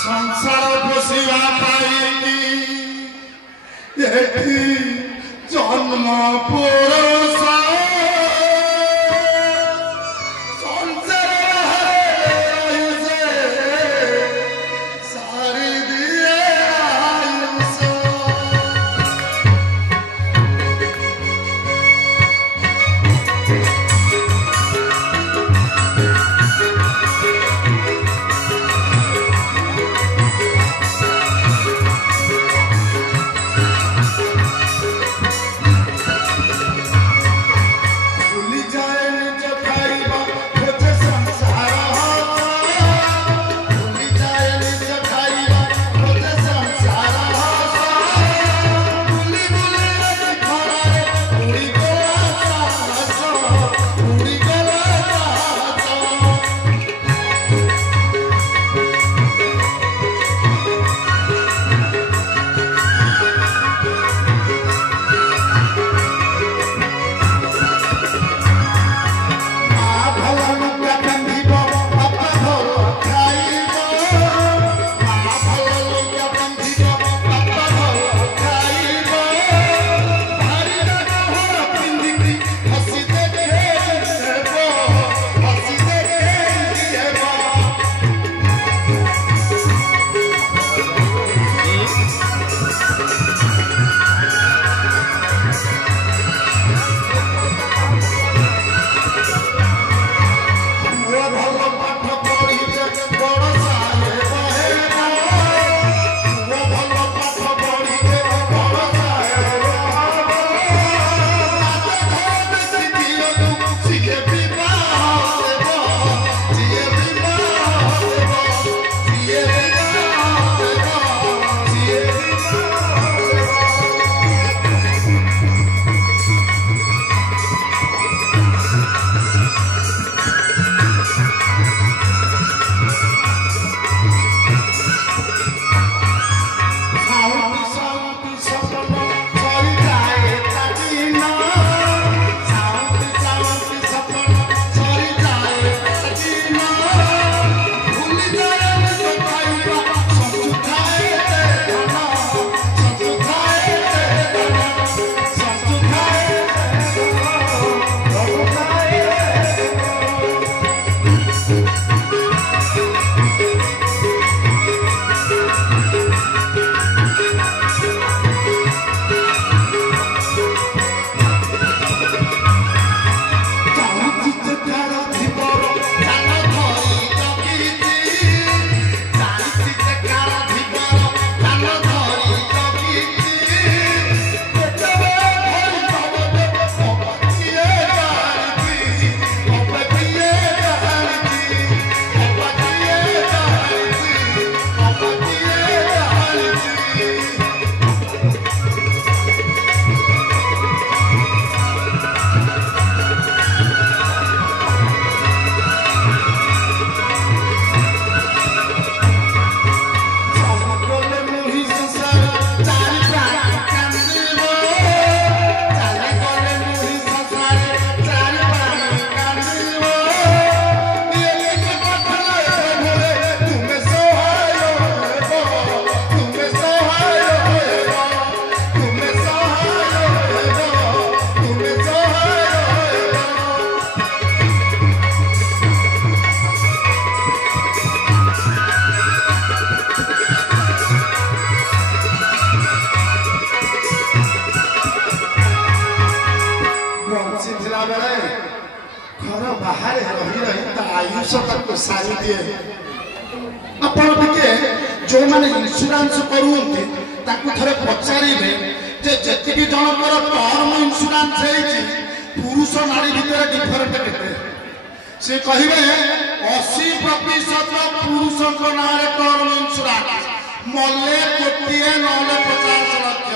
संसार पोषिवा पाई एठी जन्म पुरुष सारी दिए आपण टिके जो माने इंश्योरेंस करूंते ताकू थरे पचारिबे जे जति जनकर टर्म इंश्योरेंस है पुरुष नारी भितर डिफरेंट केते से कहिबे 80% पुरुष को नारे टर्म इंश्योरेंस मल्ले कोटिए नले 50 लाख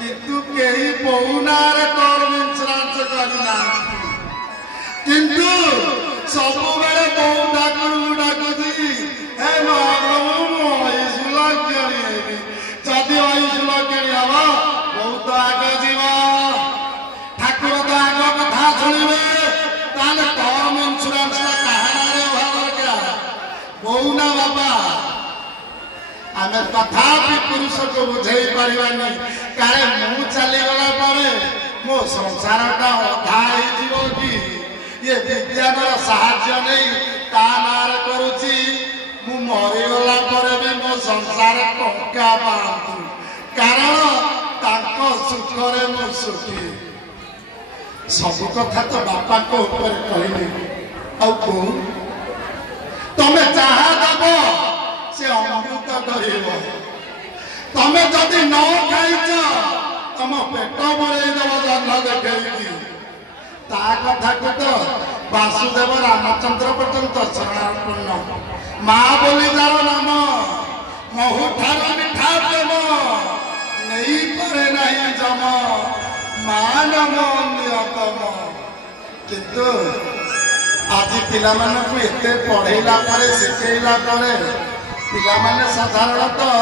किंतु केही बहुनारे टर्म इंश्योरेंस करिना किंतु सब बेले बहु डाकू डाकुदी ए महाप्रभु आयुषला केली जदि आयुषला केली हवा बहुत आगे जीवा ठाकुर तो आगे कथा सुनिबे ताले टर्म इंश्योरेंस का कहना रे भागर क्या बहु ना बाबा आमे तथापि पुरुष को बुझाई पारिबानी काले मु चली गला पारे मो संसारटा अधा हो कि ये विज्ञान साहाय्य नहीं ता नार करूची मु मरी गला पारे भी मो संसार टंका पांतु कारण ताको सुखरे मु सुखी सब कथा तो बापा को ऊपर कहली आउ को तमे चाहा दब से अमृत करिब तमे जदि न खाइछ तम पेट भरई देव जन्म देखी ता कथा को तो वासुदेव रामचंद्र पर्यंत शरणार्पण माँ बोली जार नाम महु ठार मिठा प्रेम नहीं पारे नहीं जम माँ नम नियतम किंतु आज पिला मानकु एते पढ़ेला परे शिखेला परे पिला माने साधारणतः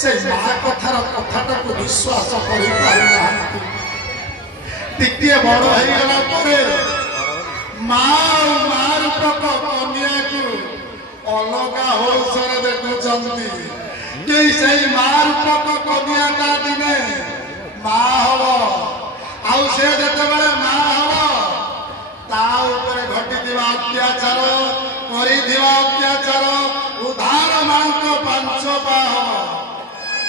से माँ कथार कथाटा को विश्वास कर पारि टिके बड़ हो गला परे माँ रूपक कन्या को अलगा होशर देखुंती कि से माँ रूपक कन्याटा दिने माँ हम आउ से जिते माँ हम ता ऊपर घटी अत्याचार अत्याचार उधार मांक पांच बाह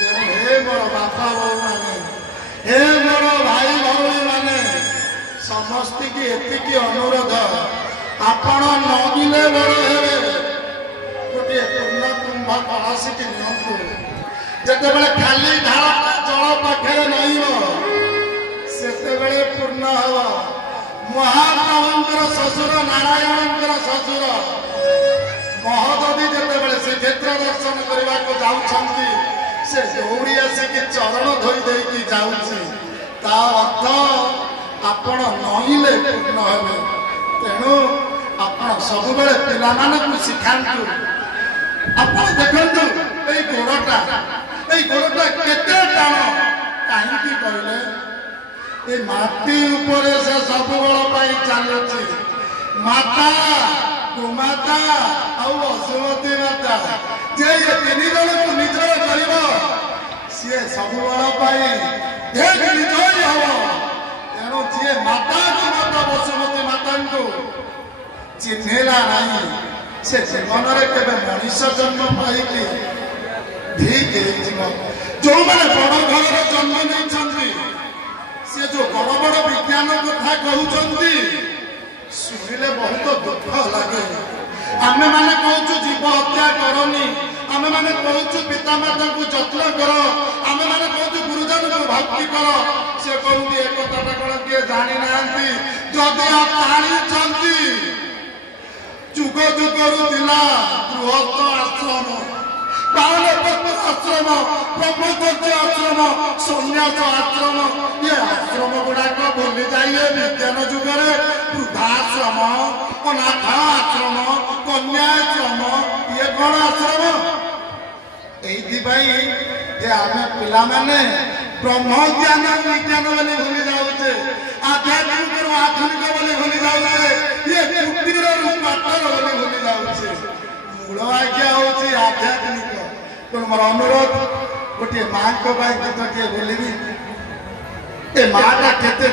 हे मोर बापा बो माने हे मोर भाई भौणी माने समस्त की एतिकी अनुरोध आपण नगिले बड़ हे गोटे पूर्ण कुंभ कलसी की नियंतु जते बेले खाली ढाल जल पाखे नईब सेते बेले पूर्ण हो महाप्रभुंकर ससुर नारायणंकर ससुर महोदधी जिते से क्षेत्र दर्शन करने को जाऊँगी से दौड़ी आसिक चरण धोई देकी जाऊँगी ता अर्थ आपण नईले पूर्ण हे तेणु आपण सब पिला शिखातु आपण देखु ये गोड़टा केते टाण कहीं कहले ये माटी ऊपर से सब बेल चलुची माता गोमाता वसुमती माता जे ये तीन जन को निजर कर सी सब बेल निज हम तेणु जी माता गोमाता वसुमती माता को चिन्हला नहीं से जीवन में केवे मनीष जन्म पाई ठीक जो मैंने बड़ घर जन्म नहीं से जो बड़ बड़ विज्ञान कथा कहते शुणिले बहुत दुख लगे आमे माने कहूँ जीव हत्या करनी आमे माने कहूँ पिता माता को जत्न कर आमे माने कहूँ गुरुजन को भक्ति कर से कहते एक कथा कौन किए जानी ना जदि जानी जुग जुगरु दिला गृहस्थ आश्रम बालपत्र आश्रम ब्रह्मचर्य आश्रम सन्यास आश्रम ये आश्रम गुड़ाक भूली जाइए विज्ञान जुगरे वृद्धाश्रम अनाथ आश्रम कन्याश्रम ये कौन आश्रम ये आम पिला माने ब्रह्म ज्ञान विज्ञान बोली भूली जाऊे आध्यात्मिक आधुनिक बोली भूली जाऊे ये कुटीर रूपाटर बोली भूली जाऊे मूल आज्ञा हूँ आध्यात्मिक तेणु मोर अनुरोध गोटे माँ को गीत टे बोलि ए माँ केते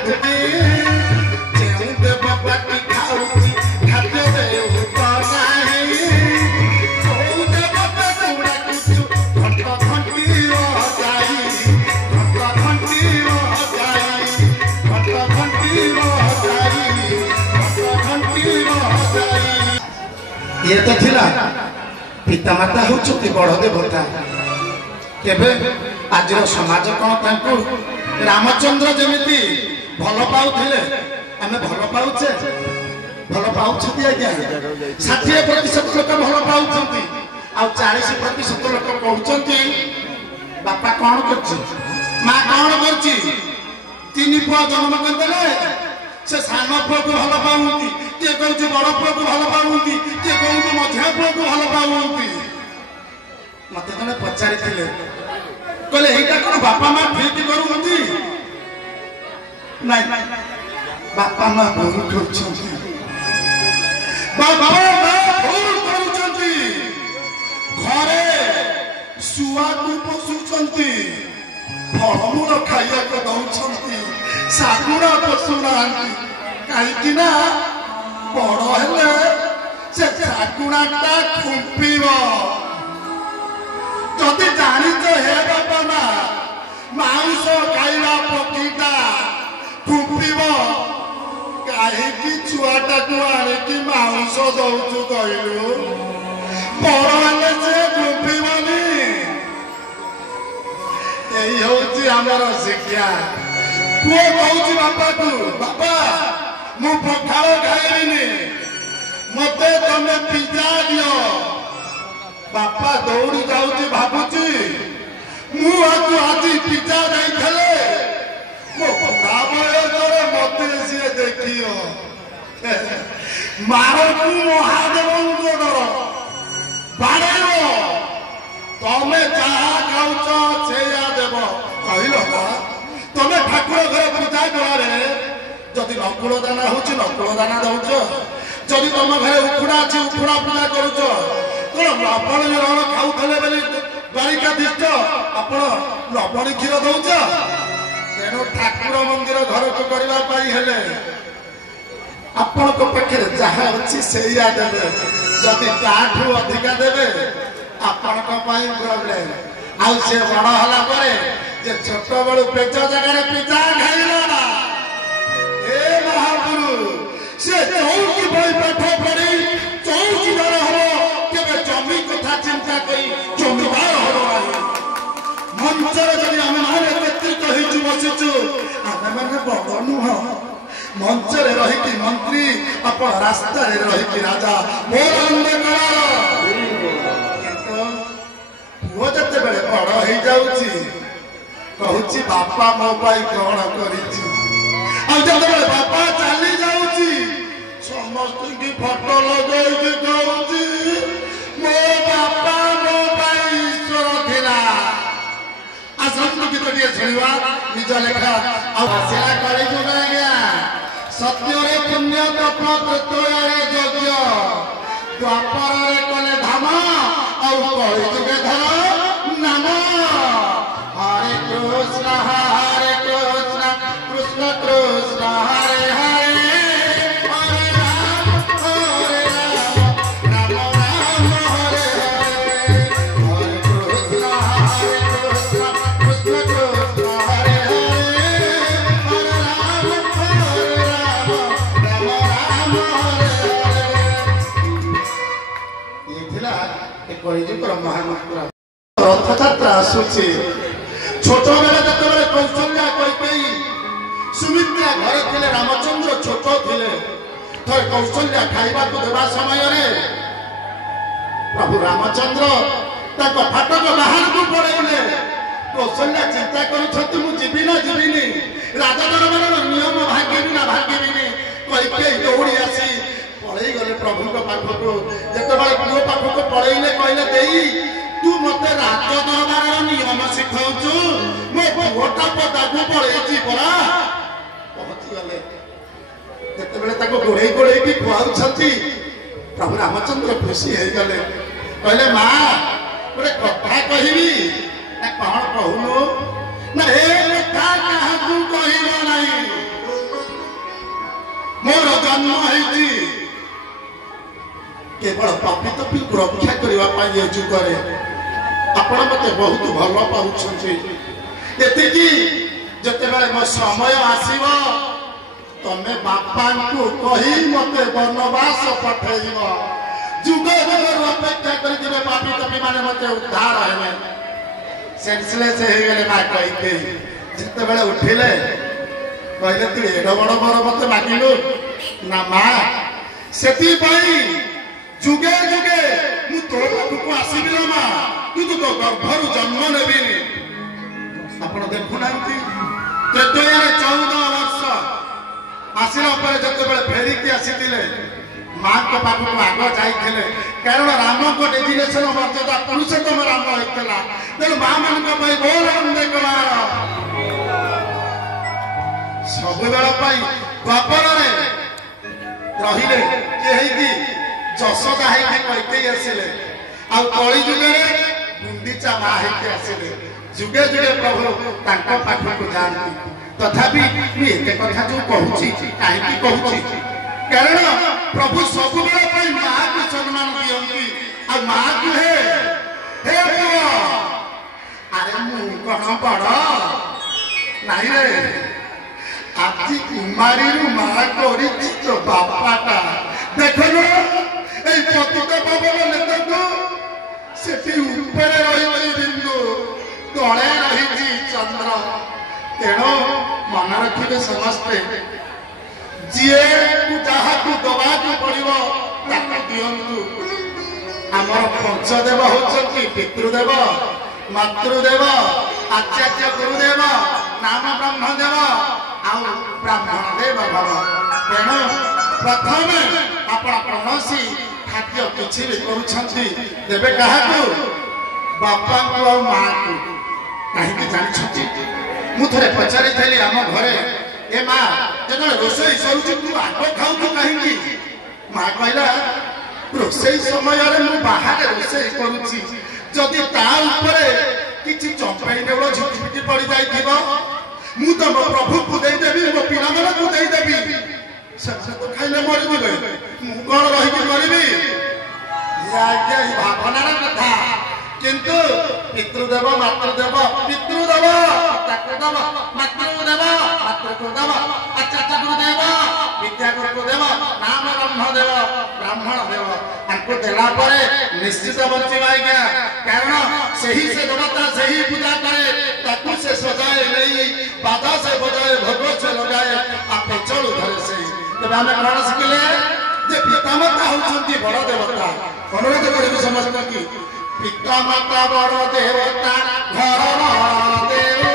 ये तो थिला पितामाता होचुती बड़ देवता केबे आज समाज कौन तांको रामचंद्र जमिति भल पाउथिले आमे भल पाउछे भल पाउछती आज्ञा 60% लोक भल पाउछंती आ 40% लोक कहउछंती बापा कौन करछि मां कौन करछि तीन पुआ जन्म करदेले से सान पुआ को भल पाउंती किए कहूँ बड़ पुआ को भल पाऊँगी किए कहूँ मझिया पुआ को भल पाऊँगी मत जड़े पचारि कहले यहाँ कौन बापा माँ ठीक करूँगी नहीं बापा माँ भूल कर घरे छुआ को पोषुचंती फलमूल खाइया को दौचंती सागुड़ा पोषुना कहीं ना बड़ हेले से सागुणाटा खुंपिब जदि जानिच हे बापा ना मांस खाइबा पक्षीटा खुंपिब कहीं छुआटा को आनिकी मांस दौचु कहलु बड़ हेले से खुंपिबनी यही हूँ आमर शिक्षा पुओ कहूँ बापा को बापा मु पखाल खाइबिनी मत तमे पिज्जा दियो बापा दौड़ी जाऊँ भावुची मुझे आज पिज्जा नहीं खेले मत सी देखियो मारकू महादेव डर बाड़ेब तमें जहाँ खाऊच से देव कहल तमें ठाकुर घर पूजा कर जदि नकुल दाना हो नकुल दाना दौच जदि तुम घर उखुड़ा अच्छी उखुड़ा पूजा करुच कौन लवण विरहण खाऊले बोली द्वारिकाधीश आप लवणी क्षीर दौच तेणु ठाकुर मंदिर घर को करने आपण पाखे जहाँ अच्छी से देवे जदि ताठू अधिका देवे आपण प्रोब्लेम आउ से बड़ है छोट बड़ू पेच जगह पिज्जा खाइला ए महापुरु से चौकी बई पाठ पढ़ी चौकीदार हम केवे जमी कथा चिंता करी जमीदार हम मंचर जब आम मैंने बसीचु आम मैंने बड़ नुह मंचर रही मंत्री आप रास्ता रही राजा पुओ जिते बड़े बड़ हो जाऊँगी कहूँ बापा मो पाई कौन कर बापा चली जाऊँगी समस्त की फोटो लगे कहूँ मो बापा मो पाई ईश्वर थिला आसंतु गीत टे शुणा निज लेखा आसला कर गया सत्य पुण्य तप तृतीय यज्ञ द्वापर कले धाम आगे धर नाम हरे कृष्ण कृष्ण कृष्ण हरे हरे हरे राम राम राम हरे हरे हरे कृष्ण कृष्ण कृष्ण हरे हरे हरे राम राम राम हरे हरे महामंत्र रथयात्रा आसूची छोट बेले जिते कौशल्या कई सुमित्रा घर थे रामचंद्र छोट थे थे कौशल्या खाइबा देवा समय प्रभु रामचंद्र फाटक बाहर को पड़े कौशल्या चिंता करी ना जीविनी राजा दरबार नियम भांगी ना भांगी कई दौड़ी आसी पलि गले प्रभु पाखक जिते पुओ पाखक पलैले कहले दे तू मत राज दरबार नियम शिखाऊचु मो पुओटा पदाकू पलैची परा पहुंची गले जिते गोड़े गोड़े खुआउछंती प्रभु रामचंद्र खुशी हो गले कहले माँ गोटे कथा कहबी ना कौन कहूनु ना ए कथा काहाकू कहब नहीं मोर जन्म होती केवल पापी तपी रक्षा करने जुगे आपण मत बहुत भल पाँच जिते मो समय आसब तमें बापा को कही मत वनवास पठेब जुग जुग अपेक्षा करें पापी तपी माने मत उद्धार है सेंसलेस हो गले माँ कही जिते उठिले कहले तू एड बड़ बर मत मागिलु ना माँ से जुगे जुगे मु तो पाखक आसबि ना माँ तू तो गर्भर जन्म नेबी आप देखुना तृतीय 14 वर्ष आसला जिते फेरिकी आसी माँ को पाखक आग जाइए कारण राम को डेजिनेशन मर्यादा पुरुषोत्तम राम होता तेणु माँ मान सब बेल द्वापर रही किए जशोदा कई आसिले आ कली जुगे गुंडीचा माँ है आसिले जुगे जुगे प्रभु तांको पाखक जाती तथापि मुझे एक कथा जो कहूँ कहीं कहूँ कारण प्रभु सब माँ को सम्मान दियंती आ माँ को हे पुआ अरे मु कौन बड़ नहीं रे आज कुमारी माँ कर तो बापाटा देख पतित पवन नेता को सेठी ऊपर रही बिंदु तले रही चंद्र तेणु मन रखिए समस्ते जी जहाँ दबा पड़ो दिंतु आमर पंचदेव होती पितृदेव मातृदेव आचार्य गुरुदेव नाम ब्रह्मदेव आउ ब्राह्मण देव भव तेणु प्रथम आप कौन खाद्य किसी भी करें क्या बापा को माँ को कहीं जानते मुझे पचारि आम घरे ए माँ जो रोषे सरू आग खाऊ कहीं माँ कहला रोषे समय बाहर रोषे करुच्ची जदि किसी चंपाई नेवल झिटिपिटी पड़ जाइए मु तो मो प्रभु को देदेवी मो पिला को देदेवी तो खाइले मरजे मु कौन रही मरबी भावनार कथा किंतु पितृदेव मातृदेव पितृदेव पितादेव मातृदेव मातृदेव आचार्य गुरुदेव विद्या गुरुदेव नाम ब्रह्मदेव ब्राह्मण देव ताको देला परे निश्चित बचिबा आज्ञा कारण सही से देवता सही पूजा करे ताको से सजाए नहीं बाधा से बजाए भोग से लगाए आपे चलू धरे से तब आमे कौन शिखिले जे पितामाता होचंती बड़ देवता अनुरोध करिबि समस्त की पितामाता बड़ देवता घर देव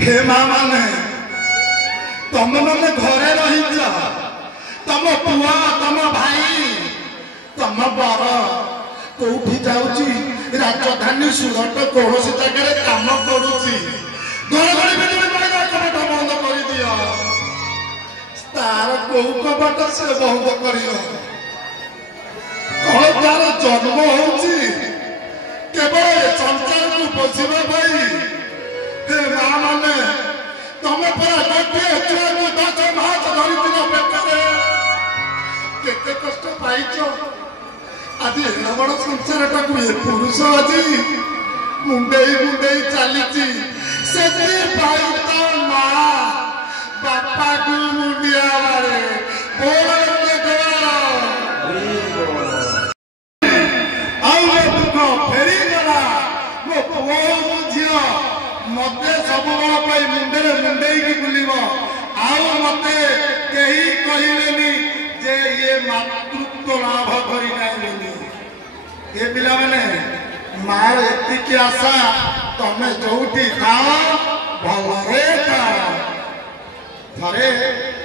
हे माँ माने तुम मैंने घरे रही तुम पुआ तुम भाई ଆମ ବର କୋଉଠି ଯାଉଛି ରାଜଧାନୀ ସୁରଟ କୌଣସି ଜାଗାରେ କାମ କରୁଛି ଘଡଘଡି ବିଜୁଳି ମାରିଲା କବାଟ ବନ୍ଦ କରିଦିଅ ତାର କୋଉ କବାଟ ସେ ବନ୍ଦ କରିବ କଣ ତାର ଜନ୍ମ ହଉଛି କେବଳ ଏ ସଂସାରକୁ ବସିବା ପାଇଁ ହେ ମା ମାନେ ତମେ ପରା ଗୋଟିଏ ଛୁଆକୁ 10 ମାସ ଧରିଥିଲ ପେଟରେ କେତେ କଷ୍ଟ ପାଇଛ ଆଜି ଏତେ ବଡ଼ ସଂସାରଟାକୁ ଏ ପୁରୁଷ ଆଜି ମୁଣ୍ଡେଇ ମୁଣ୍ଡେଇ ଚାଲିଛି ସେଥିପାଇଁ ତ ମା ବାପାକୁ ମୁଣ୍ଡିଆ ମାରେ ଆଉ ଏ ଦୁଃଖ ଫେରିଗଲା ମୋ ପୁଅ ମୋ ଝିଅ ମତେ ସବୁବେଳ ପାଇଁ ମୁଣ୍ଡରେ ମୁଣ୍ଡେଇକି ବୁଲିବ ଆଉ ମତେ କେହି କହିବେନି ଯେ ଇଏ ମାତୃତ୍ୱ ଲାଭ କରିନାହିଁ ବୋଲି ଏ ପିଲାମାନେ ମାର ଏତିକି ଆଶା ତମେ ଯୋଉଠି ଥାଅ ଭଲରେ ଥାଅ ଥରେ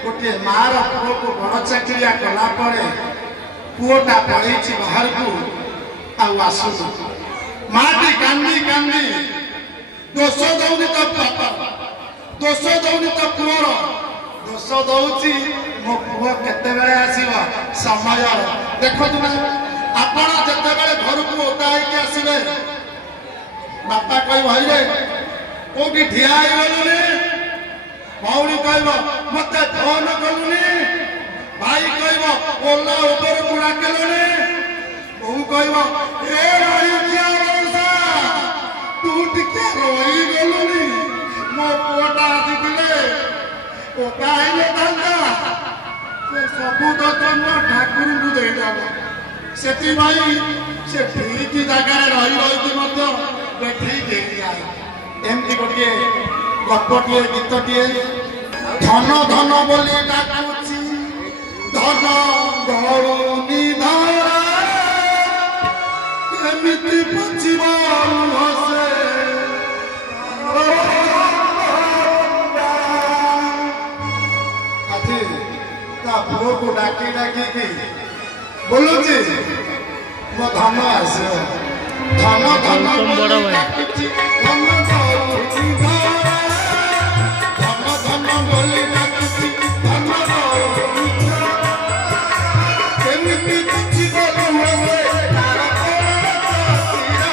ଗୋଟିଏ ମାର ପୁଅକୁ ବଡ଼ ଚାକିରିଆ କଲା ପରେ ପୁଅଟା ପଳେଇଛି ବାହାରକୁ ଆଉ ଆସୁନି ମାଟି କାନ୍ଦି କାନ୍ଦି ଦୋଷ ଦଉନି ତ ବାପା ଦୋଷ ଦଉନି ତ ପୁଅର ଦୋଷ ଦଉଛି ମୋ ପୁଅ କେତେବେଳେ ଆସିବ ସମୟ ଦେଖନ୍ତୁ ନା ଆପଣ ଯେତେବେଳେ ଘରକୁ ଓଦା ହେଇକି ଆସିବେ ବାପା କହିବ ହଇରେ କୋଉଠି ଠିଆ ହେଇଗଲୁନି ଭଉଣୀ କହିବ ମତେ ଫୋନ କଲୁନି ଭାଇ କହିବ ଓଲା ଉପରକୁ ଡାକିଲୁନି ବୋଉ କହିବ ଏ ରହିଯିଆ ତୁ ଟିକେ ରହିଗଲୁନି ମୋ ପୁଅଟା ଆସିଥିଲେ ଓଦା ହେଇନଥାନ୍ତା ସେ ସବୁ ଦର୍ଶନ ଠାକୁରଙ୍କୁ ଦେଇଦବ ସେଥିପାଇଁ ସେ ଠିକ ଜାଗାରେ ରହି ରହିକି ମଧ୍ୟ ବେଠେଇ ଦେଇଯାଏ ଏମିତି ଗୋଟିଏ ଗପଟିଏ ଗୀତଟିଏ ଧନ ଧନ ବୋଲି ଡାକୁଛି ଧନ ଗଳୁନି ଧରା ଏମିତି ପଛିବ ହସେ ଆଜି ତା ପୁଅକୁ ଡାକି ଡାକିକି बोलुची मो धन आसो धन धन बोली डाकुची धन गरुची धरा धन धन बोली डाकुची धन गरुची धरा केमिति किछि बोलु होवे तार कोरा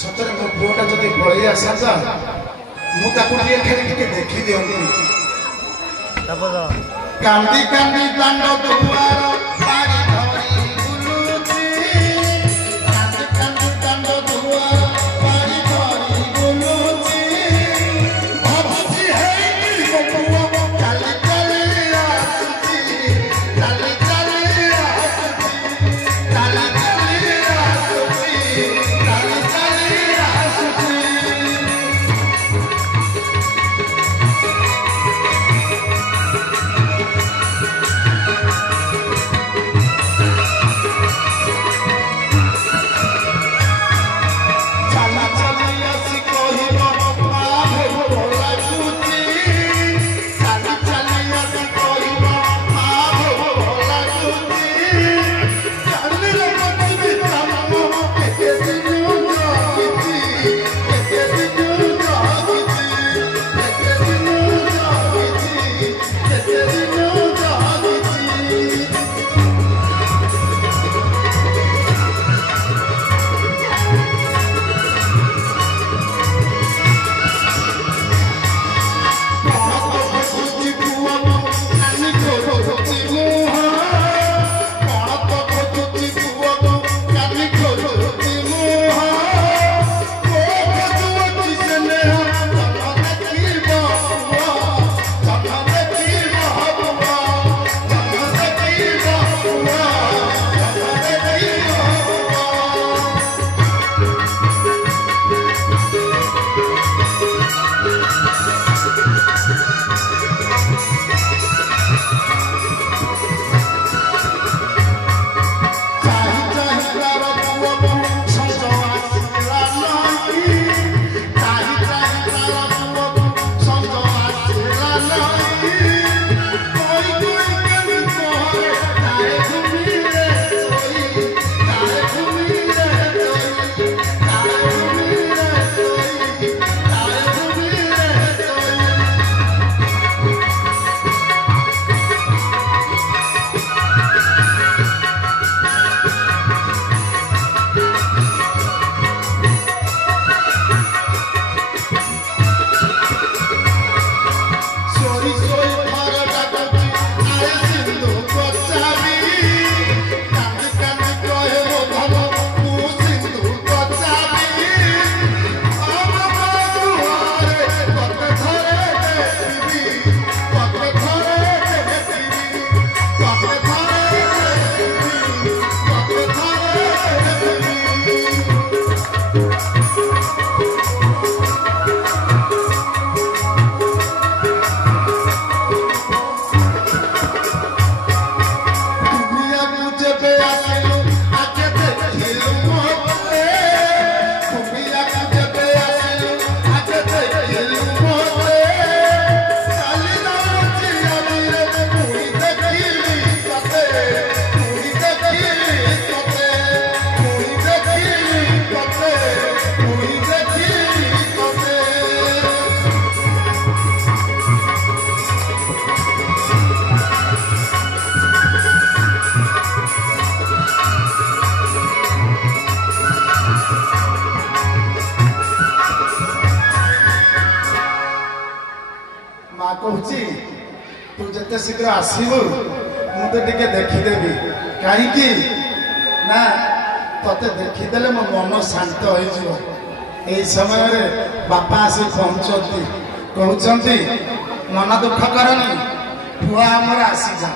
सतरे मो पुओटा जदि पळै आसाता मु ताकू टिके देखि दियंती कांदी कांदी दांड दुआर बाड़ी धरी बुलुची कांदी कांदी दांड दुआर बाड़ी धरी बुलुची भाबुची हेई मो पुओ चाली चाली आसुची चाली चाली आसुची चाली चाली आसुची चाली चाली आसुची कौची तू जिते शीघ्र आसबू मुझे टे देखीदेवी कहीं ना तते देखीदे मो मन शांत हो समय बापा आसी पहुँचती कहते मन दुख करनी पुआ आमर आसी जा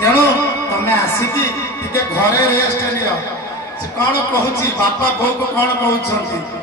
तेणु तमें आसिकी टे घरे रेस्ट नियो से कौन कहूँ बापा बोऊ को कौन कहते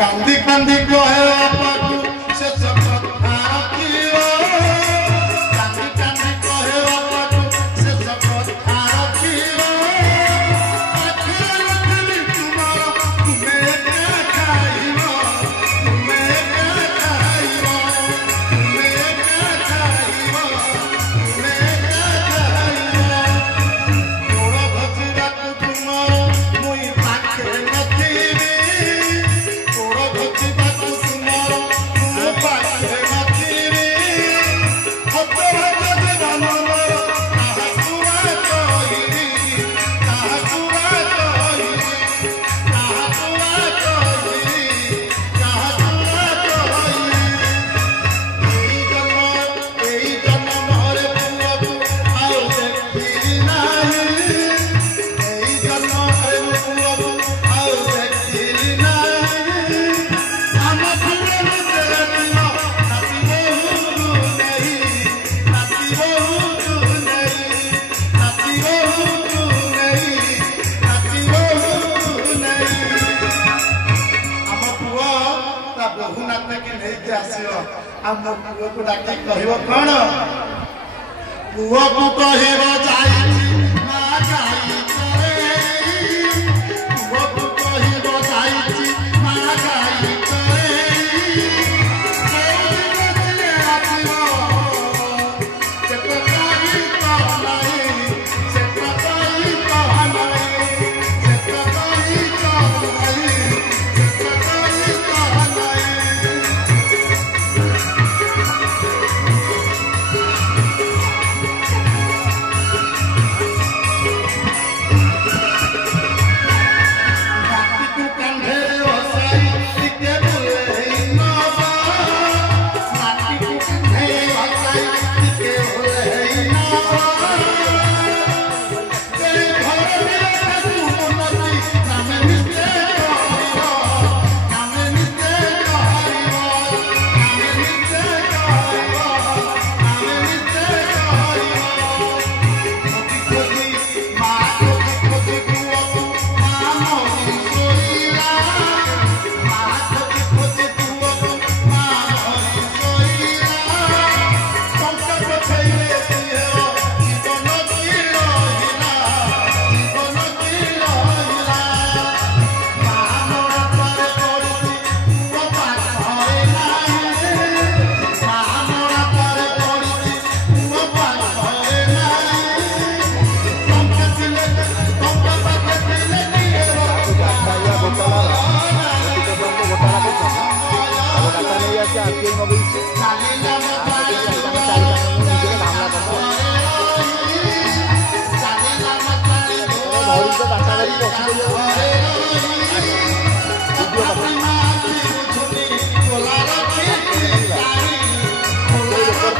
कांदी कांदी कहे बापू से सब खारकियो कांदी कांदी कहे बापू से सब खारकियो आखिर दिल तुम्हारा तुम्हें क्या खाइयो तुम्हें क्या खाइयो तुम्हें क्या खाइयो तुम्हें क्या खाइयो थोड़ा भजरा को तुम्हारा मुई पाके नथी पुआ को डाके कहिबो कौन पुआ को कहिबो जाई मां जाई करे पुआ को कहिबो जाई मां जाई करे Video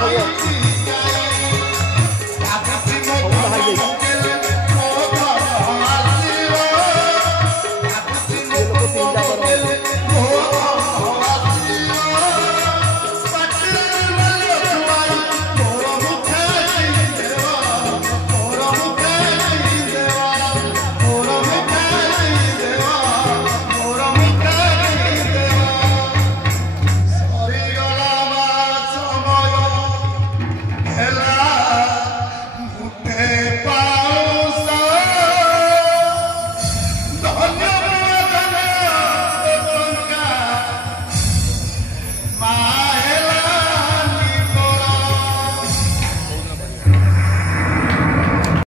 ହଉ